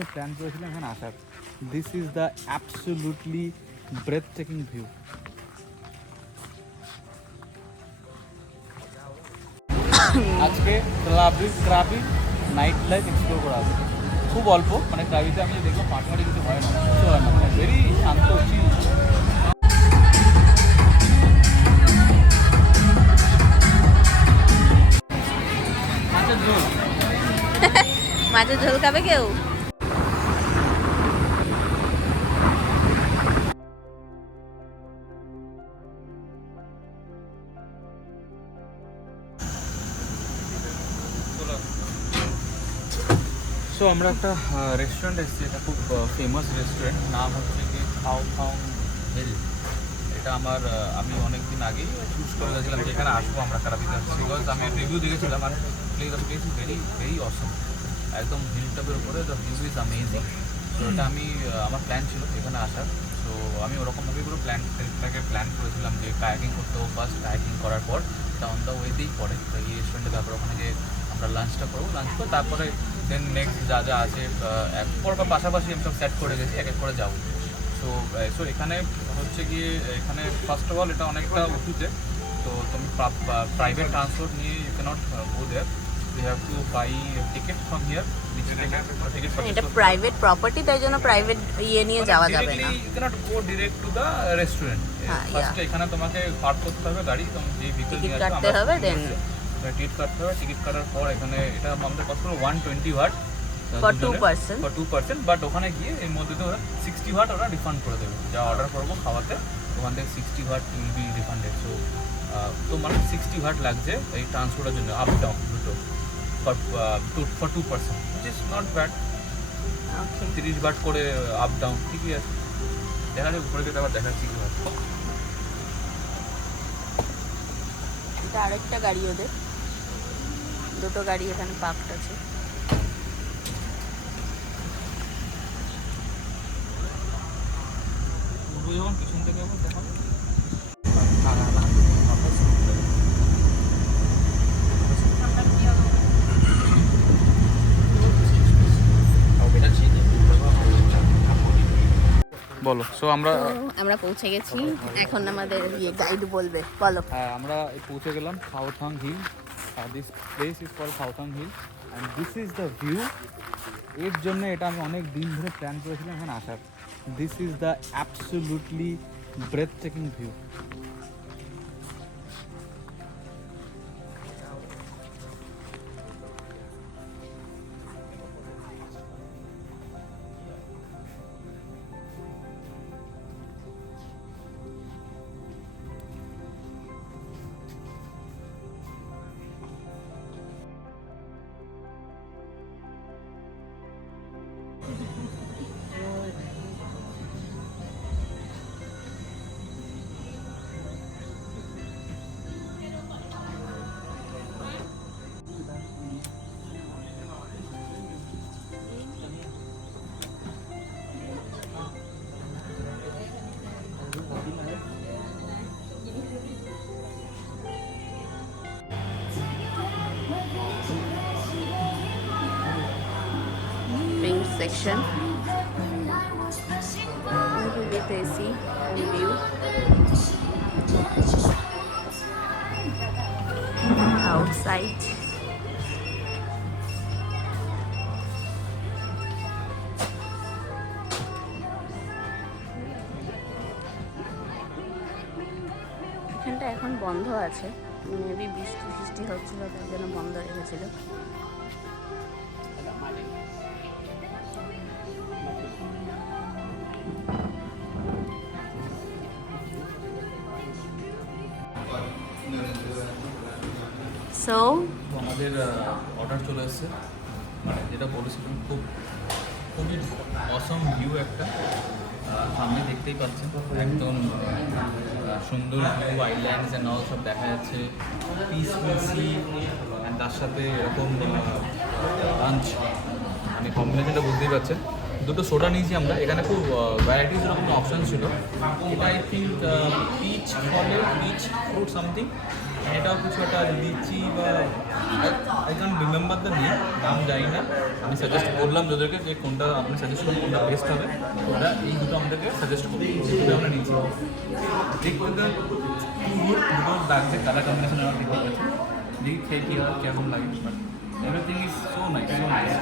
ধরে প্ল্যান করেছিলাম এখানে আসার। This is the absolutely breathtaking view. আজকে ক্রাবি নাইট লাইফ এক্সপ্লোর করা হবে। খুব অল্প, মানে ক্রাবিতে আমি দেখলাম পাটমারি কিছু হয় না, কিছু হয় না, ভেরি শান্ত চিল। মাছের ঝোল খাবে কেউ? সো আমরা একটা রেস্টুরেন্ট এসেছি, এটা খুব ফেমাস রেস্টুরেন্ট, নাম হচ্ছে কি খাও থং হিল। এটা আমি অনেক দিন আগেই চুজ করে গেছিলাম যে এখানে আসবো আমরা ক্রাবিতে, বিকজ আমি রিভিউ দেখেছিলাম আর place of place is very very awesome. একদম হিল টপের উপরে দ্য ভিউ ইজ অ্যামেজিং। তো এটা আমার প্ল্যান ছিল এখানে আসার। তো আমি ওরকমভাবেই পুরো প্ল্যান করেছিলাম যে কায়াকিং করতে হবে। ফার্স্ট কায়াকিং করার পর এটা অন দ্য ওয়েতেই পড়ে, তো এই রেস্টুরেন্টে তারপর ওখানে যে আমরা লাঞ্চটা করবো, লাঞ্চ করে তারপরে দেন নেক্সট যা যা আছে পর বা পাশাপাশি আমি সব সেট করে গেছি, এক এক করে যাবো। সো এখানে হচ্ছে গিয়ে এখানে ফার্স্ট অফ অল এটা অনেকটা উঁচুতে, তো তুমি প্রাইভেট ট্রান্সপোর্ট নিয়ে you can't go there, you have to buy ticket from here. এটা প্রাইভেট প্রপার্টি, তাই জন্য প্রাইভেট নিয়ে যাওয়া যাবে না। You can't go direct to the restaurant. First এখানে তোমাকে পার্ক করতে হবে গাড়ি, তুমি যে ভেহিকল নিয়ে আসবে কাটতে হবে, দেন টিকিট কাটতে হবে। টিকিট কাটার পর এখানে এটা আমাদের কত হলো 120 ওয়াট ফর 2%, বাট ওখানে গিয়ে এর মধ্যে তো ওরা 60 ওয়াট ওরা রিফান্ড করে দেবে। যা অর্ডার করবো খাওয়াতে ওখান থেকে 60 ওয়াট উইল বি রিফান্ডেড। সো তো মানে 60 ওয়াট লাগছে এই ট্রান্সপোর্টের জন্য, আপ ডাউন দুটো for 2%, which is not bad. 30 ওয়াট করে আপ ডাউন, ঠিকই আছে। দেখা যায় উপরে যেতে আবার দেখাচ্ছি কি হয়। এটা আরেকটা গাড়ি, ওদের দুটো গাড়ি এখানে পার্কড আছে। যখন পিছন থেকে দেখা বলো। সো আমরা পৌঁছে গেছি, এখন আমাদের গাইড বলবে। বলো। হ্যাঁ, আমরা পৌঁছে গেলাম Khao Thong hill. This place is called Khao Thong hill and this is the view. এর জন্য এটা আমি অনেক দিন ধরে প্ল্যান করেছিলাম এখানে আসার। This is the absolutely breathtaking view. Pink section with AC view. Outside. এখানটা এখন বন্ধ আছে, মেবি বৃষ্টি হচ্ছিল তার জন্য বন্ধ রেখেছিল। সো আমাদের অর্ডার চলে এসেছে, মানে যেটা বলেছিলাম খুবই অসম ভিউ একটা। সামনে দেখতেই পাচ্ছেন একদম সুন্দর ভিউ, আইল্যান্ডস অ্যান্ড অল সব দেখা যাচ্ছে, পিসফুল সি অ্যান্ড তার সাথে এরকম লাঞ্চ, মানে কম্বিনেশনটা বুঝতেই পারছেন। দুটো সোডা নিয়েছি আমরা, এখানে খুব ভ্যারাইটিস এরকম অপশান ছিল। এটা I think peach fruit something, এটাও কিছু একটা লিচি বা I can remember the name, নাম জানি না। আমি সাজেস্ট করলাম যাদেরকে যে কোনটা আপনি সাজেস্ট করুন কোনটা বেস্ট হবে, ওরা এই দুটো আমাদেরকে সাজেস্ট করুন, দুটো আমরা নিচ্ছি। দেখতে দুটো লাগছে, কালার কম্বিনেশন আমার দেখতে পাচ্ছি, দেখি খেয়ে কী হয় কেমন লাগে, but everything is so nice, so nice.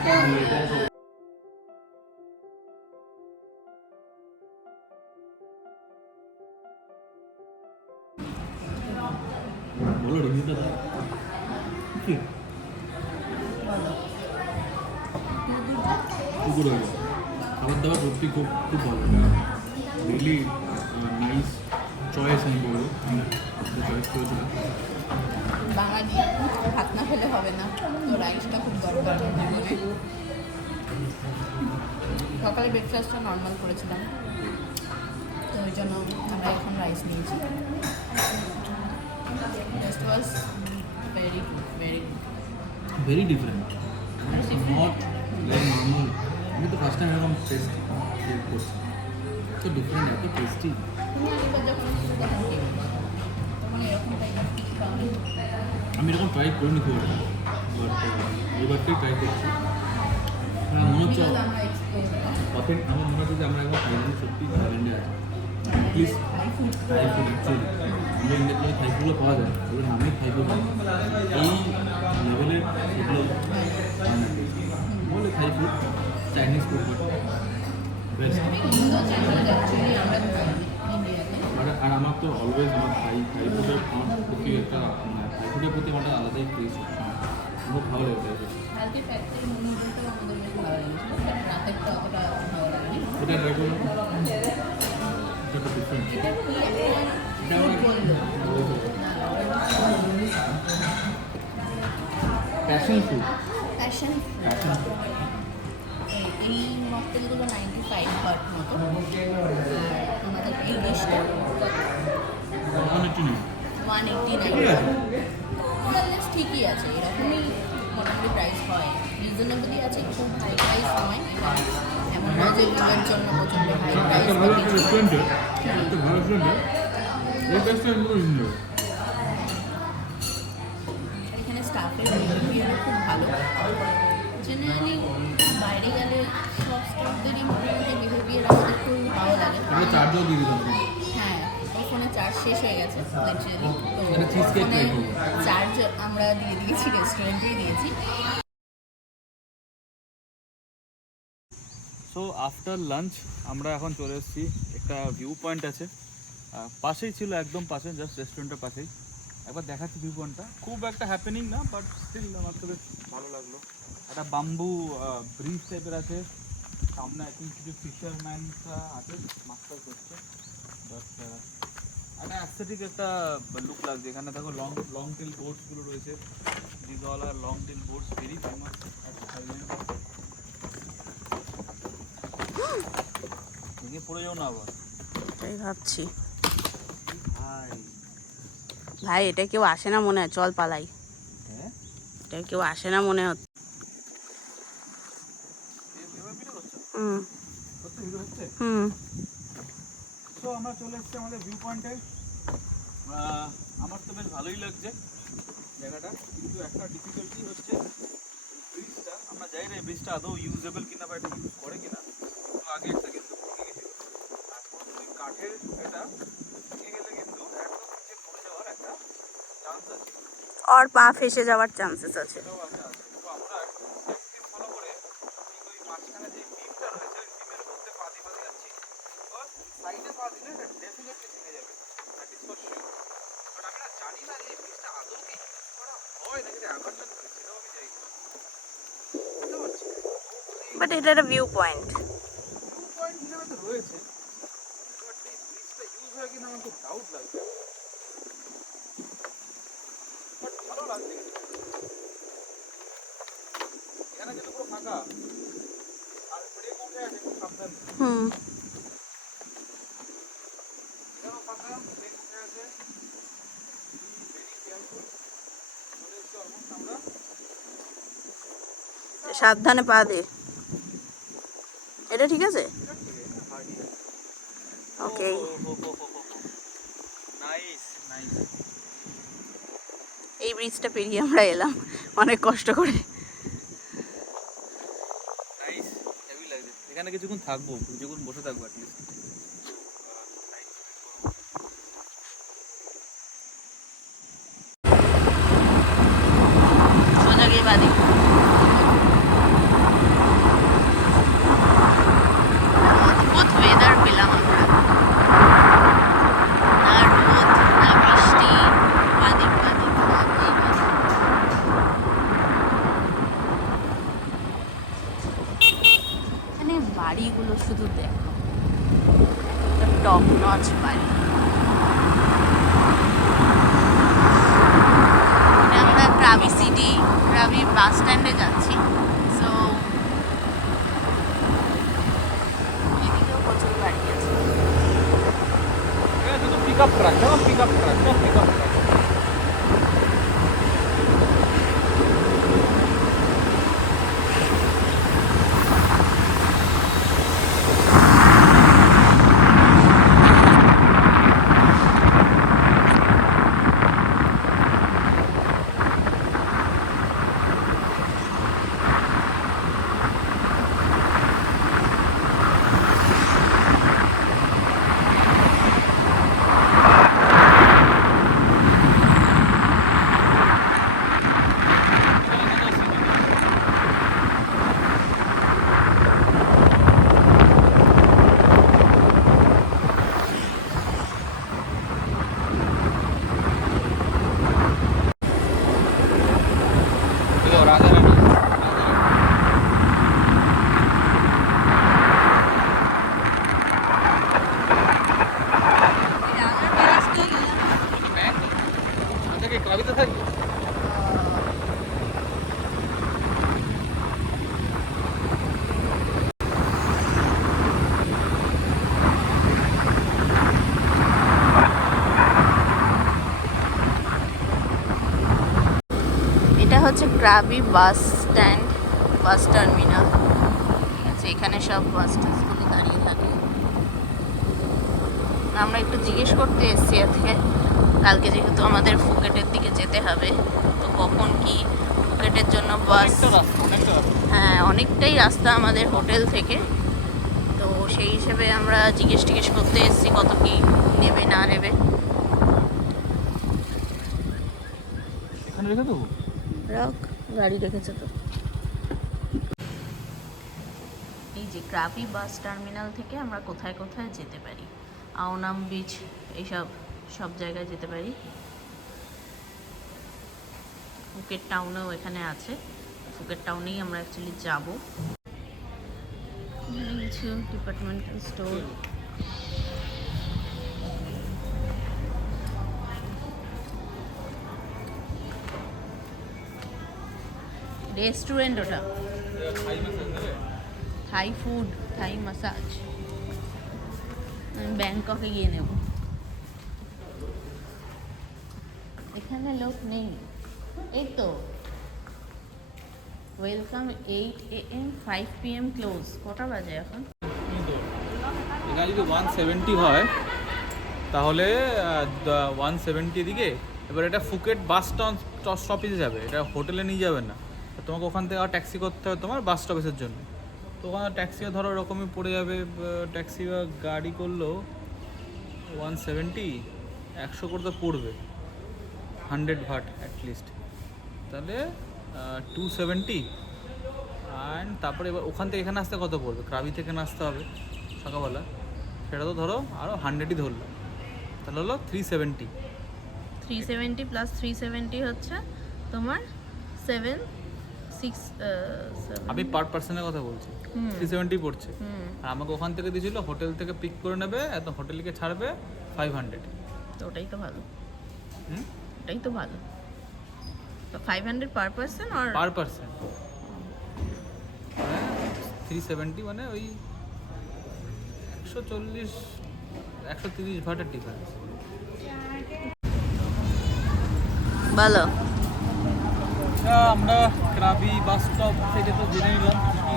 বলো রিভিউটা দাও। খুব ভালো খাবার দাবার, সত্যি খুব খুব ভালো, রিয়েলি নাইস চয়েস। আমি বলবো চয়েস করেছিলাম। বাঙালি ভাত না খেলে হবে না, তো রাইসটা খুব দরকার জীবনে। সকালে ব্রেকফাস্টটা নর্মাল করেছিলাম, তো ওই জন্য আমরা এখন রাইস নিয়েছি। Test was very good, very good, very different, not very normal. আমি তো ফার্স্ট টাইম এরকম টেস্ট করছি, তো ডিফারেন্ট, এত টেস্টি। তুমি আগেবার যখন এসেছো তখন কি তখন এরকম টাইপের কিছু খাওনি? আমি এরকম ট্রাই করিনি খুব একটা, বাট এবারটাই ট্রাই করছি। মনে হচ্ছে Because আমরা এক্সপ্লোর আমার মনে হচ্ছে যে আমরা এখন থাইল্যান্ড, সত্যি থাইল্যান্ডে আছি। প্লিজ থাই ফুড অ্যাকচুয়ালি আমরা ইন্ডিয়াতে থাই ফুডগুলো পাওয়া যায়, ওগুলো নামেই থাই ফুড, এই লেভেলের সেগুলো হয় না। বলে Thai food, Chinese food, best. Actually আমরা ইন্ডিয়াতে আর আমার তো অলওয়েজ আমার থাই ফুডের আমার প্রতি একটা থাই ফুডের প্রতি আমার আলাদাই ক্রেজ, খুব ভালো লাগে থাই ফুড। কালকে ফ্যাক্টরি মনোরঞ্জনটাও আমাদের বেশ ভালো লেগেছিল, বাট রাতেরটা অতটা ভালো লাগেনি। এটা ট্রাই করুন, এটা ডিফারেন্ট। এটা কি একটা বললো প্যাশন ফুড, প্যাশন এই মকটেলগুলো 95 বাট মতো। আমাদের এই ডিশটা 189 ঠিকই আছে, এরকমই মোটামুটি প্রাইস হয়, রিজনেবলই আছে, খুব হাই প্রাইস নয়। এমন নয় যে এগুলোর জন্য প্রচণ্ড হাই প্রাইস। এখানে স্টাফের বিহেভিয়ারও খুব ভালো। জেনারেলি বাইরে গেলে সব স্টাফদেরই মোটামুটি বিহেভিয়ার আমাদের খুব ভালো লাগে। চার্জও দিয়ে দিলাম। হ্যাঁ, ওই ফোনে চার্জ শেষ হয়ে গেছে লিটারালি, একটা তো cheese cake ফোনে try করবো। চার্জ আমরা দিয়ে দিয়েছি, রেস্টুরেন্টেই দিয়েছি। সো আফটার লাঞ্চ আমরা এখন চলে এসেছি, একটা ভিউ পয়েন্ট আছে পাশেই ছিল, একদম পাশে, জাস্ট রেস্টুরেন্টের পাশেই। একবার দেখাচ্ছি ভিউ পয়েন্টটা, খুব একটা হ্যাপেনিং না, বাট স্টিল আমার তো বেশ ভালো লাগলো। একটা বাম্বু ব্রিজ টাইপের আছে সামনে, আই থিঙ্ক কিছু ফিশারম্যানরা আছে, মাছ টাছ ধরছে, বাট একটা অ্যাস্থেটিক একটা লুক লাগছে। এখানে দেখো লং লং টেল বোটসগুলো রয়েছে, this all are long tail boats, very famous at Thailand. ভেঙে পড়ে যাও না আবার। তাই ভাবছি ভাই ভাই, এটা কেউ আসে না মনে হয়, চল পালাই। হ্যাঁ, এটা কেউ আসে না মনে হচ্ছে। হুম সত্যি ভিডিও হচ্ছে। হুম তো আমরা চলে এসেছি আমাদের ভিউ পয়েন্টে। আমার তো বেশ ভালোই লাগছে জায়গাটা, কিন্তু একটা ডিফিকাল্টি হচ্ছে ব্রিজটা। আমরা যাই না ব্রিজটা আদৌ ইউজেবল কিনা বা এটা ইউজ করে কিনা। তো আগে একটা কিন্তু ভেঙে গেছিল, আর পুরোপুরি কাঠের এটা ভেঙে গেলে কিন্তু একদম নিচে পড়ে যাওয়ার একটা চান্স আছে, আর পা ফেসে যাওয়ার চান্সেস আছে। এটাও আছে। তো আমরা একটু সেফটি ফলো করে ঠিক ওই মাঝখানে যে বিমটা রয়েছে, ওই বিমের মধ্যে পা দিয়ে যাচ্ছি। সাইডে পা দিলে এটা ডেফিনেটলি ভেঙে যাবে, that is for sure. But আমি না জানি না যে এই ব্রিজটা আদৌ কি ইউজ করা হয় নাকি অ্যাবান্ডন করে, সেটাও আমি জানি না, বুঝতে পারছি। বাট এটা একটা ভিউ পয়েন্ট। ভিউ পয়েন্ট হিসেবে তো রয়েছে, বাট এই ব্রিজটা ইউজ হয় কিনা আমার খুব ডাউট লাগছে। বাট ভালো লাগছে কিন্তু এখানে কিন্তু পুরো ফাঁকা, আর ব্রেক উঠে আছে, খুব সাবধানে। হুম এখানেও ফাঁকা, ব্রেক উঠে আছে, ভেরি কেয়ারফুল। চলে এসছি অলমোস্ট আমরা। সাবধানে পা দে। এটা ঠিক আছে? ওকে। Nice nice. এই ব্রিজটা পেরিয়ে আমরা এলাম অনেক কষ্ট করে। নাইস, হেভি লাগছে। এখানে কিছুক্ষণ থাকবো, কিছুক্ষণ বসে থাকবো অ্যাটলিস্ট। সোজা গিয়ে বাদিক। অদ্ভুত ওয়েদার পেলাম আমরা, না রোদ না বৃষ্টি, বাদিক বাদিক। এখানে বাড়িগুলো শুধু দেখো, টপ নচ বাড়ি। আমরা ক্রাবি সিটি, ক্রাবি বাস স্ট্যান্ডে যাচ্ছি। সো এদিকেও প্রচুর গাড়ি আছে। শুধু পিক আপ ট্রাক, সব পিক আপ ট্রাক, সব পিক আপ ট্রাক। রাজা রানী। ক্লাবিতে থাকবে। এটা হচ্ছে Krabi bus stand, bus terminal. ঠিক আছে, এখানে সব বাস টাসগুলো দাঁড়িয়ে থাকে। আমরা একটু জিজ্ঞেস করতে এসেছি আজকে, কালকে যেহেতু আমাদের ফুকেটের দিকে যেতে হবে, তো কখন কি ফুকেটের জন্য বাস। হ্যাঁ, অনেকটাই রাস্তা আমাদের হোটেল থেকে, তো সেই হিসেবে আমরা জিজ্ঞেস করতে এসেছি কত কি নেবে না নেবে। এখানে রেখে দেবো, রাখ, গাড়ি রেখেছে তো। এই যে ক্রাবি বাস টার্মিনাল থেকে আমরা কোথায় কোথায় যেতে পারি, আওনাম বিচ, এইসব সব জায়গায় যেতে পারি। ফুকেট টাউনেও এখানে আছে, ফুকেট টাউনেই আমরা অ্যাকচুয়ালি যাবো। এখানে কিছু ডিপার্টমেন্টাল স্টোর, রেস্টুরেন্ট, ওটা থাই ফুড, থাই মাসাজ। আমি ব্যাংককে গিয়ে নেব। এখানে লোক নেই, এই তো ওয়েলকাম 8 AM 5 PM ক্লোজ। কটা বাজে এখন? এখানে যদি 170 হয় তাহলে 170 দিকে। এবার এটা ফুকেট বাস স্টপেজে যাবে, এটা হোটেলে নিয়ে যাবে না। তোমাকে ওখান থেকে আর ট্যাক্সি করতে হবে তোমার বাস স্টপেজের জন্য। তো ওখানে ট্যাক্সিও ধরো ওরকমই পড়ে যাবে, ট্যাক্সি বা গাড়ি করলেও 170, 100 করে তো পড়বে, 100 ভাট অ্যাটলিস্ট, তাহলে 270। অ্যান্ড তারপরে এবার ওখান থেকে এখানে আসতে কত পড়বে, ক্রাবি থেকে আসতে হবে সকালবেলা, সেটা তো ধরো আরও 100ই ধরলো, তাহলে হলো 370। 370 প্লাস 370 হচ্ছে তোমার 7 6 আমি পার পার্সনের কথা বলছি, 370 পড়ছে। আর আমাকে ওখান থেকে দিয়েছিল হোটেল থেকে পিক করে নেবে, একদম হোটেলে গিয়ে ছাড়বে 500। তো ওটাই তো ভালো, ওটাই তো ভালো। তো 500 পার পার্সন আর পার পার্সন 370, মানে ওই 140 130 ভাটের ডিফারেন্স। ভালো। আমরা ক্রাবি বাস স্টপ থেকে তো জেনে নিলাম কি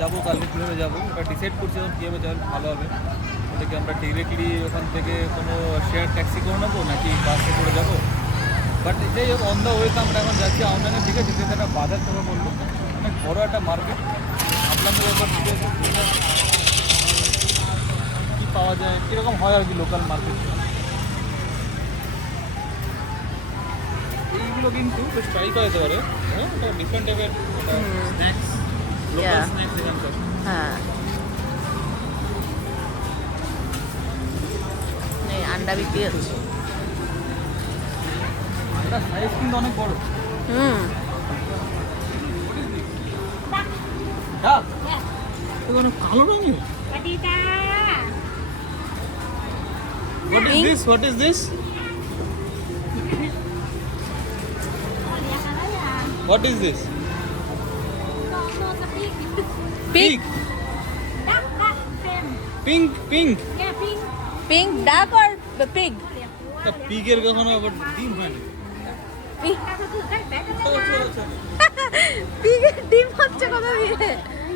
যাবো, কালকে কীভাবে যাবো ওটা ডিসাইড করছি, কীভাবে যাবে ভালো হবে। ওটাকে আমরা ডিরেক্টলি ওখান থেকে কোনো শেয়ার ট্যাক্সি করে নেবো নাকি বাসে করে যাবো, বাট এটাই অন দ্য ওয়েতে আমরা এখন যাচ্ছি অনলাইনের দিকে, যেতে একটা বাজার থেকে বললো অনেক বড় একটা মার্কেট। ভাবলাম যে এবার কী পাওয়া যায়, কীরকম হয় আর কি লোকাল মার্কেট। এইগুলো কিন্তু বেশ ট্রাই করা যেতে পারে, হ্যাঁ একটা ডিফারেন্ট টাইপের স্ন্যাক্স, লোকাল স্ন্যাক্স এখানকার। হ্যাঁ এই আন্ডা বিক্রি হচ্ছে। এটা সাইজ কিন্তু অনেক বড়। ডাক এখানে কালো রঙের। What is this? What is this? Pig. Pink. Pink duck or pig? তা পিগের কখনো আবার ডিম হয় না। Pig. চলো চলো চলো। Pig এর ডিম হচ্ছে কোথা দিয়ে?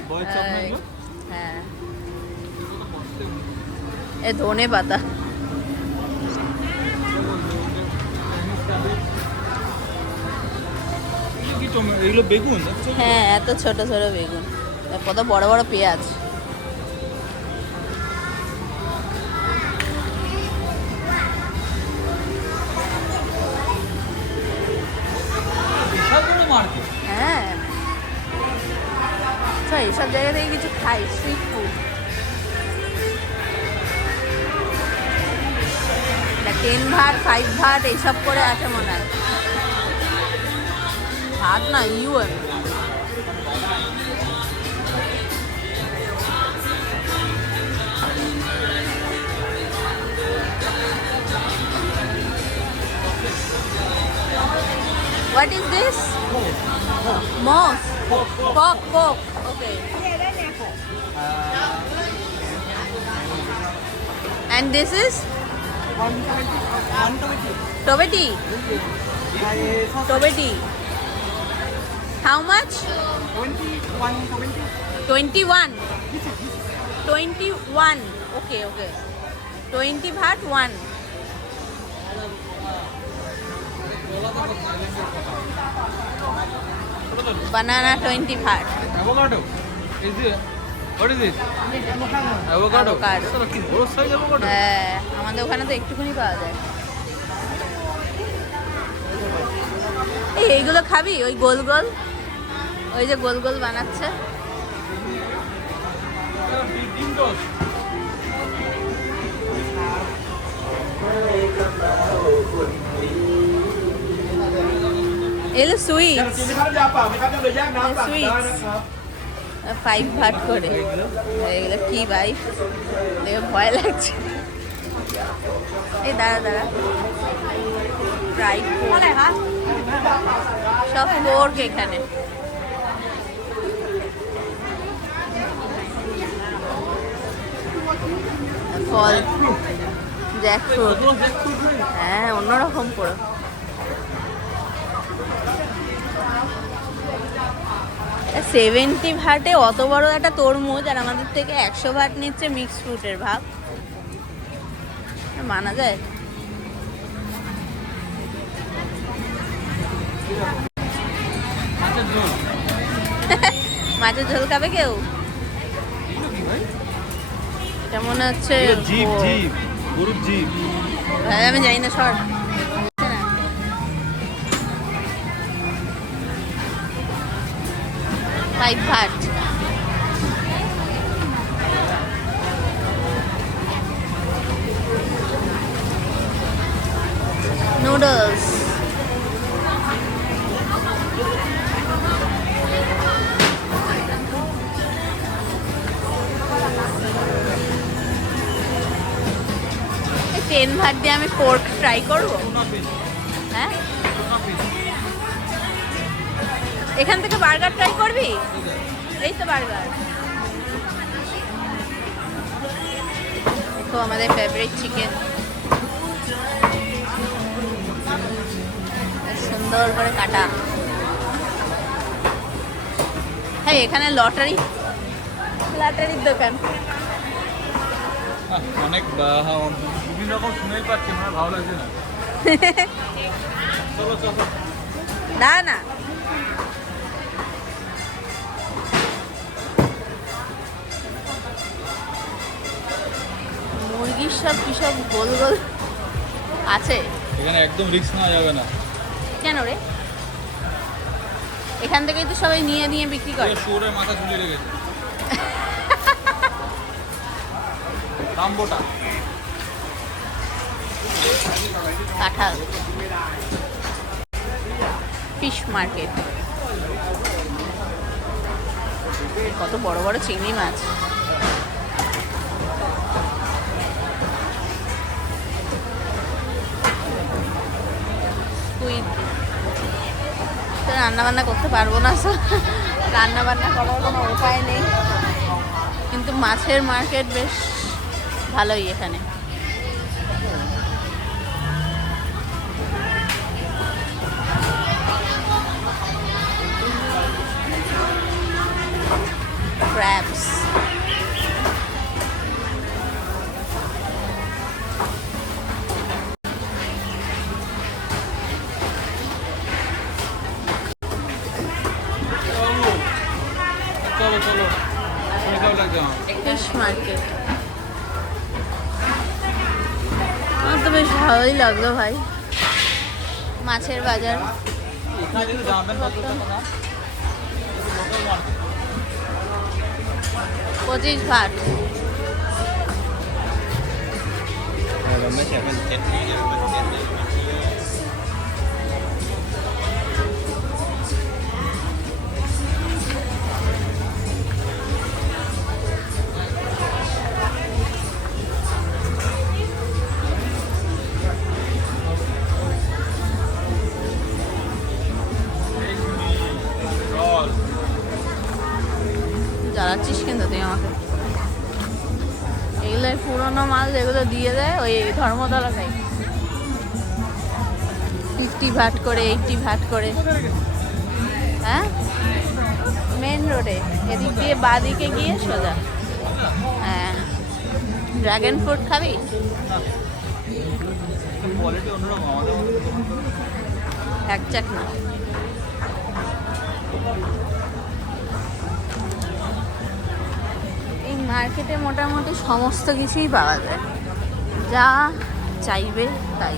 বয়ের চপ না এগুলো? হ্যাঁ এ ধনে পাতা। এগুলো বেগুন দেখছো? হ্যাঁ এত ছোট ছোট বেগুন, আর কত বড় বড় পেঁয়াজ। বিশাল বড় মার্কেট। হ্যাঁ আচ্ছা এইসব জায়গা থেকে কিছু খাই, স্ট্রিট ফুড। 10 ভাট 5 ভাট এইসব করে আছে মনে হয়। ভাত না UN. What is this? Mouse. Pork. Okay. And this is? Tobeti. How much? 21. 21. Okay. 20 baht 1. Banana 20 baht. Avocado. Is it? What is it? Avocado. চলো কি বড় সাইজ avocado? হ্যাঁ আমাদের ওখানে তো একটুখানি পাওয়া যায়। এইগুলো খাবি? ওই গোল গোল, ওই যে গোল গোল বানাচ্ছে। ডিম টোস্ট। এগুলো সুইটস, সুইটস 5 ভাট করে। এগুলো কি ভাই, দেখে ভয় লাগছে। এই দাঁড়া ফ্রাইড সব পোর্ক এখানে। ফল জ্যাকফ্রুট, হ্যাঁ অন্যরকম পুরো। $70 ভাটে অত বড় একটা তরমুজ, আর আমাদের থেকে 100 ভাট নিচ্ছে মিক্স ফ্রুটের ভাগ। মানা যায়? মাছের ঝোল খাবে কেউ? এটা মনে হচ্ছে গরুর জিভ। ভাই আমি জানি না, সর। 5 ভাট। নুডলস, এই 10 ভাট দিয়ে আমি পোর্ক ট্রাই করবো। হ্যাঁ এখান থেকে বার্গার ট্রাই করবি? এই তো বার্গার। দেখো আমাদের ফেভারিট চিকেন, সুন্দর করে কাটা। হ্যাঁ এখানে লটারির দোকান। অনেক বিভিন্ন রকম শুনেই পাচ্ছি, আমার ভালো লাগছে না। না না মুরগির সব কি সব গোল গোল আছে এখানে একদম রিস্ক নেওয়া যাবে না। কেন রে? এখান থেকেই তো সবাই নিয়ে নিয়ে বিক্রি করে। শুয়োরের মাথা ঝুলিয়ে রেখেছে। রামবোটা কাঁঠাল ফিশ মার্কেট, কত বড় বড় চিংড়ি মাছ। স্কুইড তো রান্না বান্না করতে পারবো না, রান্না বান্না করার কোনো উপায় নেই, কিন্তু মাছের মার্কেট বেশ ভালোই এখানে। crabs. চলো চলো ফিশ মার্কেট আমার তো বেশ ভালোই লাগলো ভাই, মাছের বাজার। পঁচিশ ঘাট জ্বালাচ্ছিস কিন্তু তুই আমাকে। এগুলো পুরোনো মাল যেগুলো দিয়ে দেয় ওই ধর্মতলা খাই, 50 ভাট করে 80 ভাট করে। হ্যাঁ মেন রোডে এদিক দিয়ে বাঁদিকে গিয়ে সোজা। হ্যাঁ ড্রাগন ফ্রুট খাবি? এক চাক না, এই মার্কেটে মোটামুটি সমস্ত কিছুই পাওয়া যায়, যা চাইবে তাই।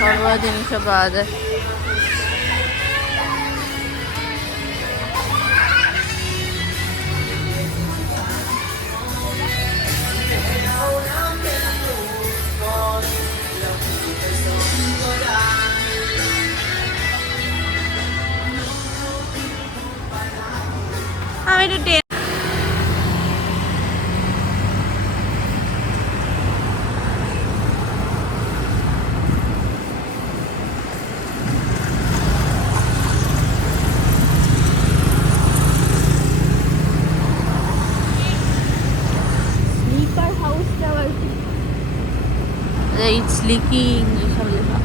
ঘরোয়া জিনিসও পাওয়া যায়। আমি একটু স্লিপার হাউসটা আর কি, ইটস লিকিং এসব লেখা।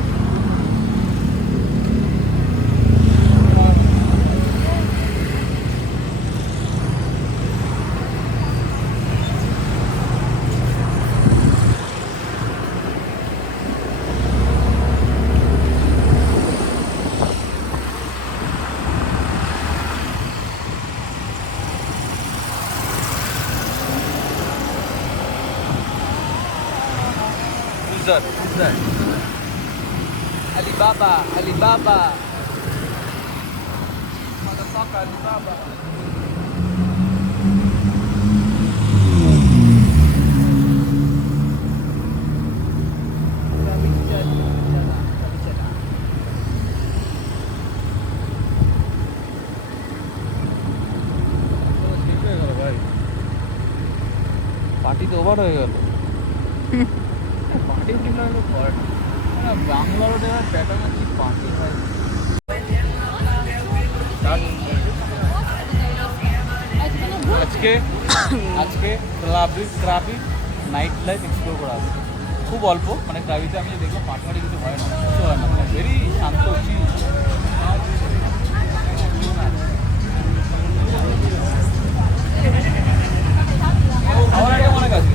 Alibaba, Alibaba. Motherfucker, Alibaba. Party তো ওভার হয়ে গেল। পার্টি ঠিক লাগলো পার্টি, বাংলা রোডে প্যাটার্নে কি পার্টি হয়। আজকে ক্রাবি নাইট লাইফ এক্সপ্লোর করা হবে। খুব অল্প, মানে ক্রাইবিতে আমি দেখলাম মাঠমারি কিছু হয় না, কিছু হয় না, মানে ভেরি শান্ত চিল। খাওয়ার আইটেম অনেক আছে।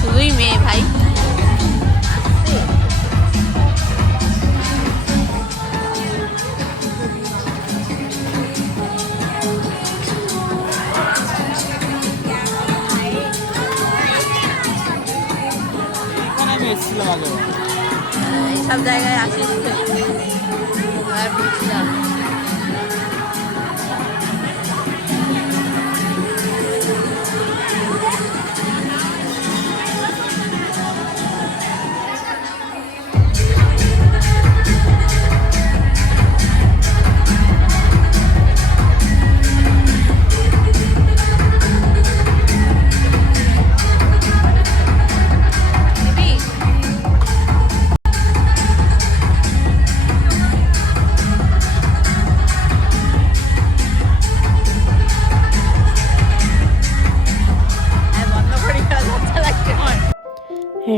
শুধুই মেয়ে ভাই। এখানে আমি এসেছিলাম আগে। এইসব জায়গায় আসিস তো আর বুঝলাম।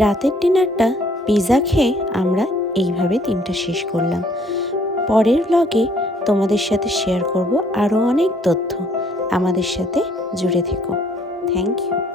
রাতের ডিনারটা পিৎজা খেয়ে আমরা এইভাবে দিনটা শেষ করলাম। পরের ব্লগে তোমাদের সাথে শেয়ার করব আরও অনেক তথ্য। আমাদের সাথে জুড়ে থেকো। Thank you.